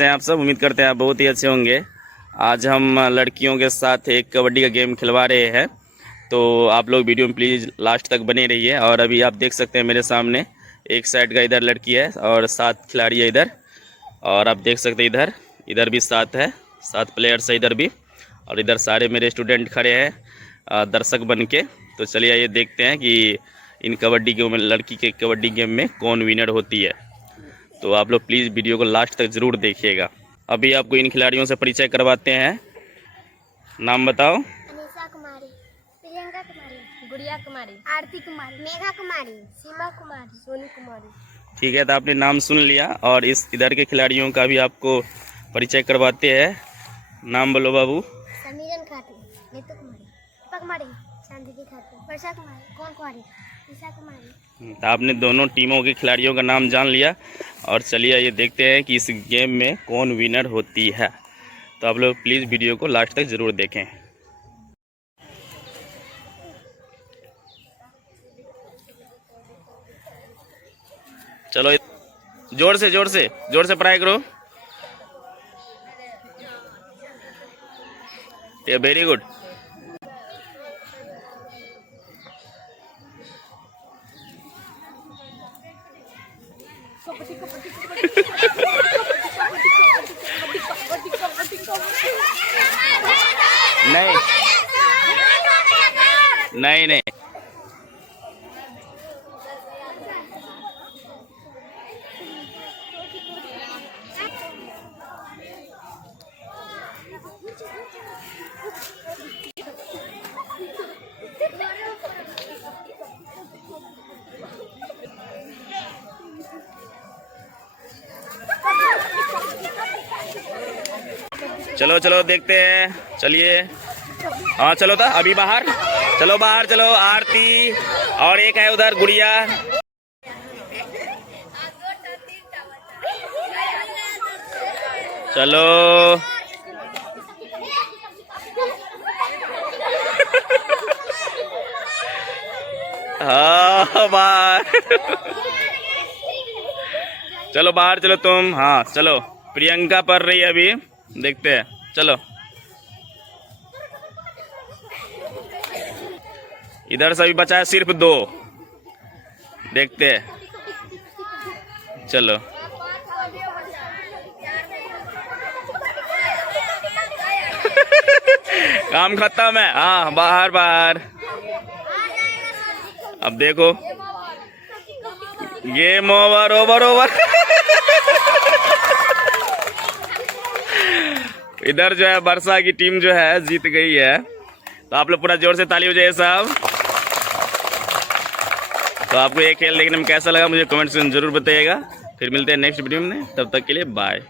कैसे हैं आप सब? उम्मीद करते हैं आप बहुत ही अच्छे होंगे। आज हम लड़कियों के साथ एक कबड्डी का गेम खिलवा रहे हैं, तो आप लोग वीडियो में प्लीज़ लास्ट तक बने रहिए। और अभी आप देख सकते हैं मेरे सामने एक साइड का इधर लड़की है और 7 खिलाड़ी है इधर, और आप देख सकते हैं इधर भी 7 है, 7 प्लेयर्स है इधर भी, और इधर सारे मेरे स्टूडेंट खड़े हैं दर्शक बन के। तो चलिए ये देखते हैं कि इन कबड्डी गेम में, लड़की के कबड्डी गेम में कौन विनर होती है। तो आप लोग प्लीज़ वीडियो को लास्ट तक ज़रूर देखिएगा। अभी आपको इन खिलाड़ियों से परिचय करवाते हैं। नाम बताओ। अनीशा कुमारी, प्रियंका कुमारी, गुड़िया कुमारी, आरती कुमारी, मेघा कुमारी, सीमा कुमारी, सोनी कुमारी। ठीक है, तो आपने नाम सुन लिया और इस इधर के खिलाड़ियों का भी आपको परिचय करवाते हैं। नाम बोलो बाबू। समीरन खातून, नीतू कुमारी, दीपा कुमारी, चांदनी खातून, वर्षा कुमारी, कौन कुमारी, ईशा कुमारी। तो आपने दोनों टीमों के खिलाड़ियों का नाम जान लिया, और चलिए ये देखते हैं कि इस गेम में कौन विनर होती है। तो आप लोग प्लीज़ वीडियो को लास्ट तक ज़रूर देखें। चलो जोर से पढ़ाई करो। ये वेरी गुड। नहीं चलो देखते हैं। चलिए हाँ चलो था अभी बाहर चलो। आरती और एक है उधर गुड़िया। चलो हाँ बाहर चलो बाहर चलो तुम। हाँ चलो, प्रियंका पढ़ रही है अभी, देखते हैं। चलो इधर से अभी बचा है सिर्फ 2, देखते हैं। चलो काम खत्म है। हाँ बाहर। अब देखो गेम ओवर। इधर जो है वर्षा की टीम जो है जीत गई है। तो आप लोग पूरा जोर से ताली हो जाए साहब। तो आपको ये खेल देखने में कैसा लगा मुझे कमेंट्स में जरूर बताइएगा। फिर मिलते हैं नेक्स्ट वीडियो में, तब तक के लिए बाय।